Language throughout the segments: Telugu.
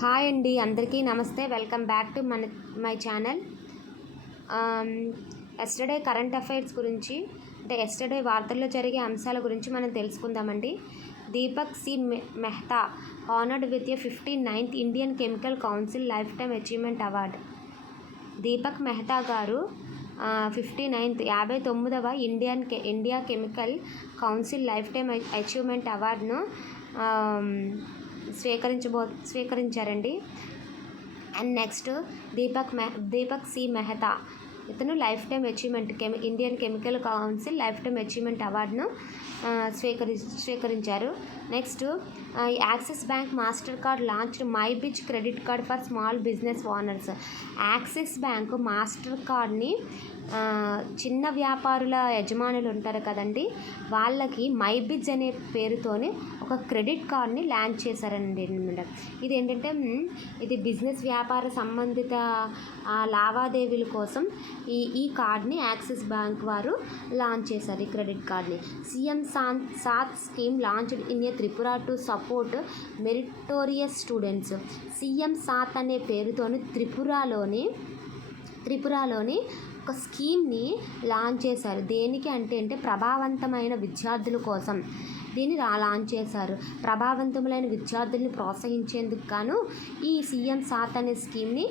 హాయ్ అండి, అందరికీ నమస్తే. Welcome back to my channel. Yesterday current affairs గురించి, అంటే ఎస్టర్డే వార్తల్లో జరిగే అంశాల గురించి మనం తెలుసుకుందామండి. Deepak C Mehta honoured with a 59th Indian Chemical Council lifetime achievement award. Deepak Mehta గారు 59వ India Chemical Council lifetime achievement అవార్డును స్వీకరించారండి. And next Deepak C Mehta, ఇతను lifetime achievement Indian Chemical Council lifetime achievement అవార్డును స్వీకరించారు. Next Axis Bank Mastercard launched my Bij credit card for small business owners. Axis Bank మాస్టర్ కార్డ్ని చిన్న వ్యాపారుల యజమానులు ఉంటారు కదండి, వాళ్ళకి మై బిజ్ అనే పేరుతోని ఒక క్రెడిట్ కార్డ్ని లాంచ్ చేశారండి అనమాట. ఇది ఏంటంటే ఇది బిజినెస్ వ్యాపార సంబంధిత లావాదేవీల కోసం ఈ కార్డ్ని యాక్సిస్ బ్యాంక్ వారు లాంచ్ చేశారు, ఈ క్రెడిట్ కార్డ్ని. సీఎం సాత్ scheme launched in a Tripura to support meritorious students. CM సాత్ అనే పేరుతోని త్రిపురలోని ఒక స్కీమ్ని లాంచ్ చేశారు. దేనికి అంటే ప్రభావవంతమైన విద్యార్థుల కోసం దీన్ని లాంచ్ చేశారు. ప్రభావవంతములైన విద్యార్థుల్ని ప్రోత్సహించేందుకు గాను ఈ సీఎం సాత్ అనే స్కీమ్ని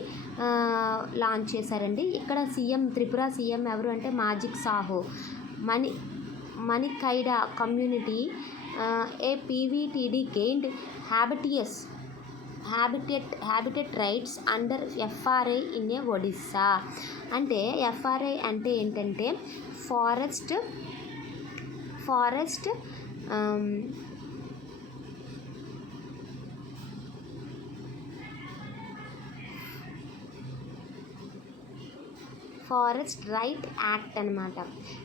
లాంచ్ చేశారండి. ఇక్కడ త్రిపుర సీఎం ఎవరు అంటే Manik Saha. Mankidia community a PVTD gained habitat rights under FRI in a Odisha. అంటే ఎఫ్ఆర్ఐ అంటే ఏంటంటే ఫారెస్ట్ రైట్ యాక్ట్ అనమాట.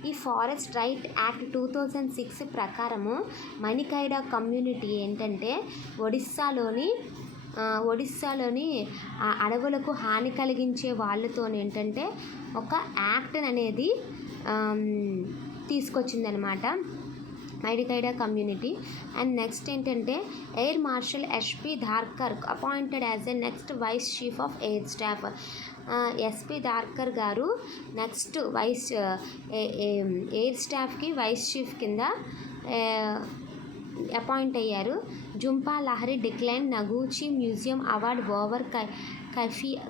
ఈ ఫారెస్ట్ రైట్ యాక్ట్ 2006 ప్రకారము మణికైడా కమ్యూనిటీ ఏంటంటే ఒడిస్సాలోని అడవులకు హాని కలిగించే వాళ్ళతో ఏంటంటే ఒక యాక్ట్ అనేది తీసుకొచ్చిందనమాట మణికైడా కమ్యూనిటీ. అండ్ నెక్స్ట్ ఏంటంటే air marshal SP Dharkar appointed as a next vice chief of air staff. SP Dharkar గారు నెక్స్ట్ ఎయిర్ స్టాఫ్కి వైస్ చీఫ్ కింద అపాయింట్ అయ్యారు. Jhumpa Lahiri decline Noguchi Museum award over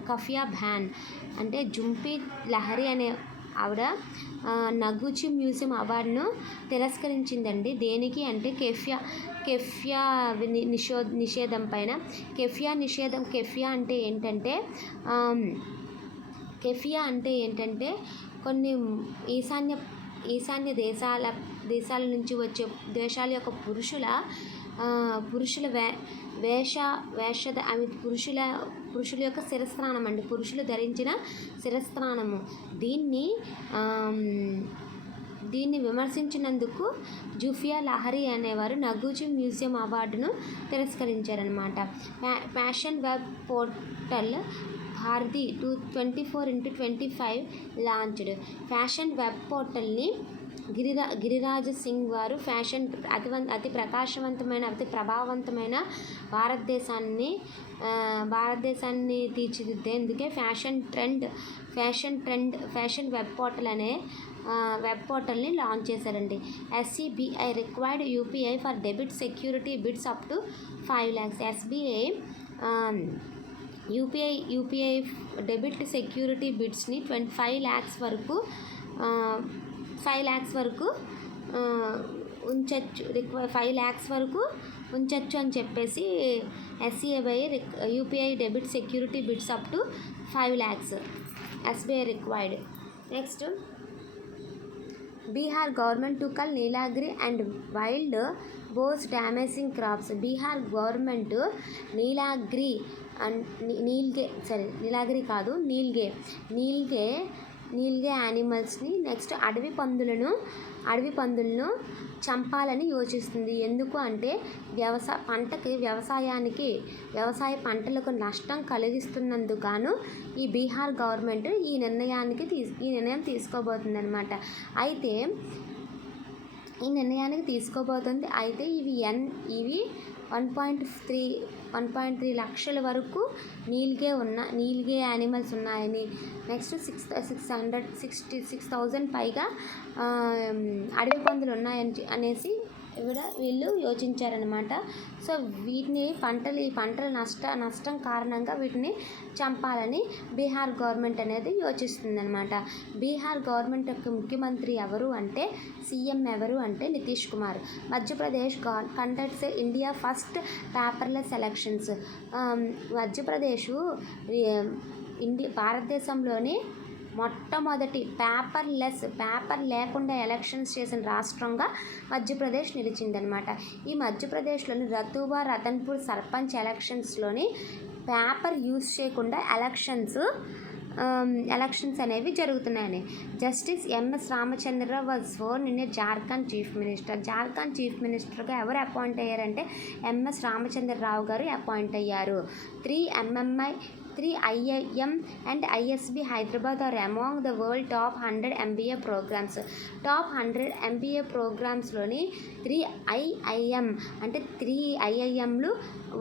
keffiyeh ban. అంటే జుంపీ లహరి అనే ఆవిడ నగూచి మ్యూజియం అవార్డును తిరస్కరించిందండి. దేనికి అంటే కెఫియా నిషేధం పైన. కెఫియా అంటే ఏంటంటే కొన్ని ఈశాన్య దేశాల నుంచి వచ్చే దేశాల యొక్క పురుషుల పురుషుల యొక్క శిరస్త్రాణం అండి, పురుషులు ధరించిన శిరస్త్రాణము. దీన్ని విమర్శించినందుకు జుఫియా లహరి అనేవారు నగూచి మ్యూజియం అవార్డును తిరస్కరించారనమాట. Fashion web portal Bharati 24x25 launched. Fashion web పోర్టల్ని గిరిరాజ్ సింగ్ వారు అతి ప్రకాశవంతమైన అతి ప్రభావవంతమైన భారతదేశాన్ని తీర్చిదిద్దేందుకే ఫ్యాషన్ వెబ్ పోర్టల్ అనే వెబ్ పోర్టల్ని లాంచ్ చేశారండి. SCBI required UPI for debit security bids up to 5 lakhs. SBI UPI debit security బిడ్స్ని 5 lakhs వరకు ఉంచచ్చు అని చెప్పేసి SCBI UPI debit security bids up to 5 lakhs SBI required. Next Bihar government to cull Nilgiri and wild boars damaging crops. Bihar government nilgai యానిమల్స్ని నెక్స్ట్ అడవి పందులను చంపాలని యోచిస్తుంది. ఎందుకు అంటే వ్యవసాయ పంటలకు నష్టం కలిగిస్తున్నందుకు గాను ఈ బీహార్ గవర్నమెంట్ ఈ నిర్ణయం తీసుకోబోతుందన్నమాట. అయితే ఈ నిర్ణయానికి తీసుకోబోతుంది. అయితే ఇవి 1.3 1.3 లక్షల వరకు నీల్గే యానిమల్స్ ఉన్నాయని, నెక్స్ట్ 666,000 పైగా అడవి పందులు ఉన్నాయని అనేసి వీళ్ళు యోచించారనమాట. సో ఈ పంటల నష్టం కారణంగా వీటిని చంపాలని బీహార్ గవర్నమెంట్ అనేది యోచిస్తుందన్నమాట. బీహార్ గవర్నమెంట్ యొక్క ముఖ్యమంత్రి ఎవరు అంటే, సీఎం ఎవరు అంటే Nitish Kumar. Madhya Pradesh conducts India first paperless elections. Madhya Pradesh భారతదేశంలోని మొట్టమొదటి పేపర్ లేకుండా ఎలక్షన్స్ చేసిన రాష్ట్రంగా మధ్యప్రదేశ్ నిలిచిందనమాట. ఈ మధ్యప్రదేశ్లోని రతన్పూర్ సర్పంచ్ ఎలక్షన్స్లోని పేపర్ యూజ్ చేయకుండా ఎలక్షన్స్ అనేవి జరుగుతున్నాయని. Justice MS Ramachandra Rao was sworn in Jharkhand chief minister. Jharkhand chief మినిస్టర్గా ఎవరు అపాయింట్ అయ్యారంటే ఎంఎస్ రామచంద్రరావు గారు అపాయింట్ అయ్యారు. 3 IIM and ISB Hyderabad are among the world top 100 MBA programs. Top 100 MBA ప్రోగ్రామ్స్లోని 3 IIM అంటే 3 IIMలు,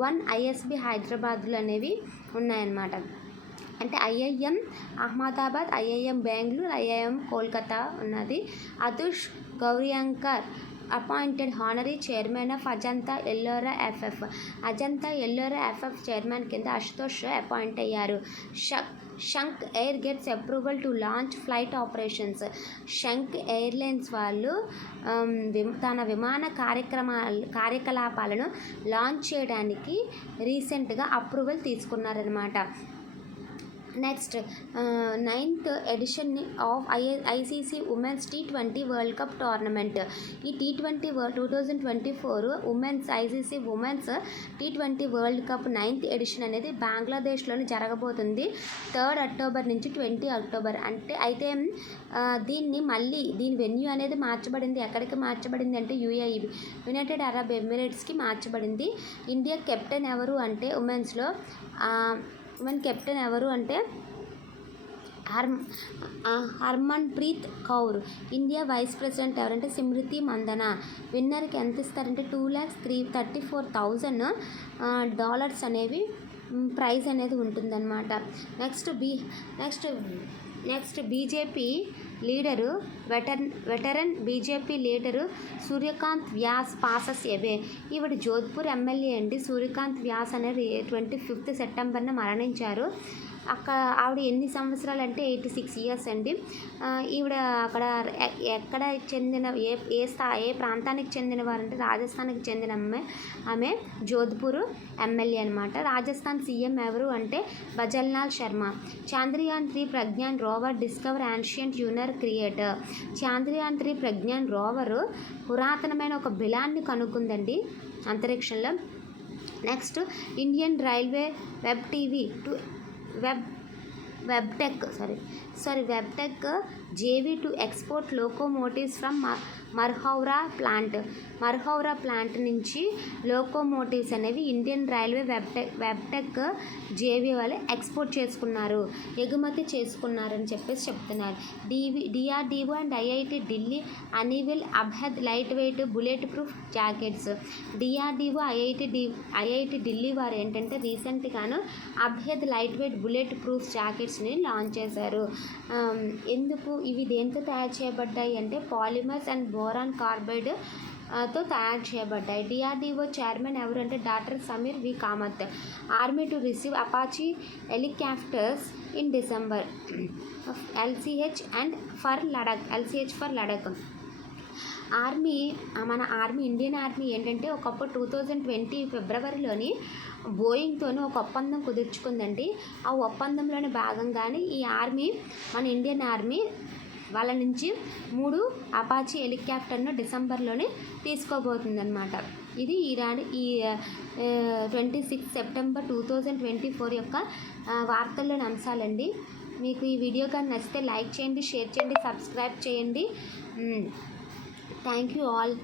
1 ISB హైదరాబాద్లు అనేవి ఉన్నాయన్నమాట. అంటే IIM Ahmedabad, IIM Bengaluru, IIM Kolkata ఉన్నది. Ashutosh Gowariker appointed honorary chairman of Ajanta Ellora FF. Ajanta Ellora FF chairman కింద అశుతోష్ అపాయింట్ అయ్యారు. Shankh air gets approval to launch flight operations. Shankh airlines వాళ్ళు తన విమాన కార్యకలాపాలను లాంచ్ చేయడానికి రీసెంట్గా అప్రూవల్ తీసుకున్నారనమాట. Next 9th edition of ICC women's T20 world cup tournament. ఈ T20 2024 ICC women's T20 world cup 9th edition అనేది బంగ్లాదేశ్లోని జరగబోతుంది. 3rd అక్టోబర్ నుంచి 20 అక్టోబర్. అయితే దీని వెన్యూ అనేది మార్చబడింది. ఎక్కడికి మార్చబడింది అంటే UAE, యునైటెడ్ అరబ్ ఎమిరేట్స్కి మార్చబడింది. ఇండియా కెప్టెన్ ఎవరు అంటే ఉమెన్ కెప్టెన్ ఎవరు అంటే Harmanpreet Kaur. India vice president ఎవరంటే స్మృతి మందన. విన్నర్కి ఎంత ఇస్తారంటే $2,34,000 అనేవి ప్రైజ్ అనేది ఉంటుందన్నమాట. Next BJP leader veteran BJP leader Suryakant Vyas passes away. ఈవిడ జోధ్పూర్ ఎమ్మెల్యే అండి. సూర్యకాంత్ వ్యాస్ అనేది 25th సెప్టెంబర్న మరణించారు. ఆవిడ ఎన్ని సంవత్సరాలు అంటే 86 years అండి. ఈవిడ అక్కడ ఎక్కడ చెందిన ఏ ప్రాంతానికి చెందిన వారంటే రాజస్థాన్కి చెందిన ఆమె జోధ్పూర్ ఎమ్మెల్యే అనమాట. రాజస్థాన్ సీఎం ఎవరు అంటే Bhajanlal Sharma. Chandrayaan 3 Pragyan rover discover ancient lunar crater. Chandrayaan 3 Pragyan rover పురాతనమైన ఒక బిలాన్ని కనుక్కుందండి అంతరిక్షంలో. Next Indian Railway Wabtec JV to export locomotives from Marhaura plant నుంచి లోకోమోటివ్స్ అనేవి ఇండియన్ రైల్వే వెబ్టెక్ JV వాళ్ళు ఎక్స్పోర్ట్ ఎగుమతి చేసుకున్నారని చెప్పేసి చెప్తున్నారు. DRDO and IIT Delhi unveil Abhed lightweight bulletproof jackets. DRDO IIT Delhi వారు ఏంటంటే రీసెంట్గాను Abhed lightweight bulletproof జాకెట్స్ని launch చేశారు. ఎందుకు ఇవి దేంతో తయారు చేయబడ్డాయి అంటే పాలిమర్స్ అండ్ బోరాన్ కార్బైడ్ తో తయారు చేయబడ్డాయి. DRDO చైర్మన్ ఎవరు అంటే doctor Sameer V Kamat. Army to receive Apache helicopters in December. LCH for Ladakh. మన ఇండియన్ ఆర్మీ ఏంటంటే ఒకప్పుడు 2020 ఫిబ్రవరిలోని బోయింగ్తోని ఒక ఒప్పందం కుదుర్చుకుందండి. ఆ ఒప్పందంలోని భాగంగానే మన ఇండియన్ ఆర్మీ వాళ్ళ నుంచి 3 అపాచీ హెలికాప్టర్ను డిసెంబర్లోనే తీసుకోబోతుందన్నమాట. ఇది ఈ 26 సెప్టెంబర్ 2024 యొక్క వార్తల్లోని అంశాలండి. మీకు ఈ వీడియో కానీ నచ్చితే లైక్ చేయండి, షేర్ చేయండి, సబ్స్క్రైబ్ చేయండి. Thank you all.